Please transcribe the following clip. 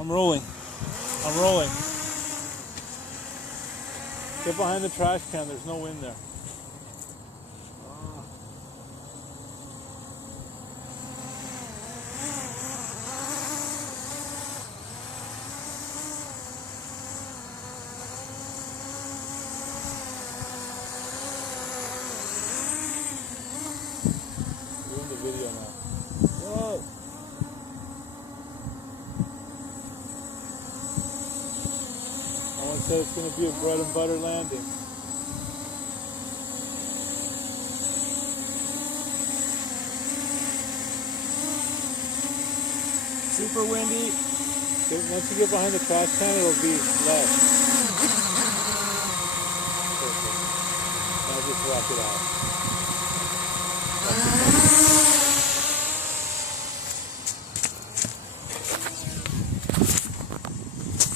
I'm rolling. I'm rolling. Get behind the trash can. There's no wind there. You're in the video now. Whoa! Someone said it's going to be a bread and butter landing. Super windy. Once you get behind the trash can, it'll be less. Perfect. Now just rock it out.